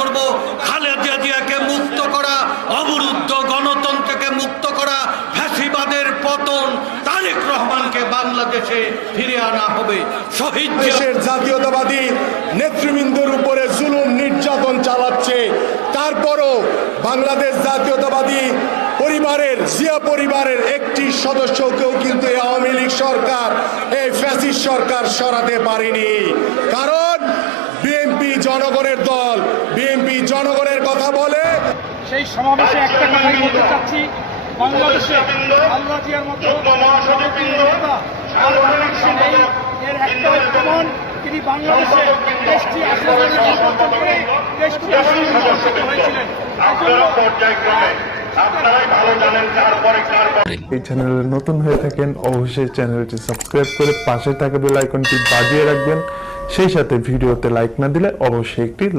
করব খালেদা জিয়াকে মুক্ত করা, অবরুদ্ধ গণতন্ত্রকে মুক্ত করা, ফ্যাসিবাদের পতন, তারেক রহমানকে বাংলাদেশে ফিরে আনা হবে। শহীদ দেশের জাতীয়তাবাদী নেতৃবৃন্দের উপরে জুলুম নির্যাতন চালাচ্ছে, তারপরও বাংলাদেশ জাতীয়তাবাদী পরিবারের, জিয়া পরিবারের একটি সদস্যকেও কিন্তু এই আওয়ামী লীগ সরকার, এই ফ্যাসিস্ট সরকার সরাতে পারেনি। কারণ বিএনপি জনগণের দল, বিএনপি জনগণের কথা বলে। সেই সমাবেশে একটা কথাই বলতে চাচ্ছি, বাংলাদেশে আল্লাহ জিয়ার মতো নেতা আর বাংলাদেশে নেই, এর একটাই প্রমাণ তিনি বাংলাদেশে দেশটি আসলে নির্বাচন করে দেশটি আসলে নির্বাচিত হয়েছিলেন। এই চ্যানেলে নতুন হয়ে থাকেন অবশ্যই চ্যানেলটি সাবস্ক্রাইব করে পাশে থাকা বেল আইকনটি বাজিয়ে রাখবেন। সেই সাথে ভিডিওতে লাইক না দিলে অবশ্যই একটি লাইক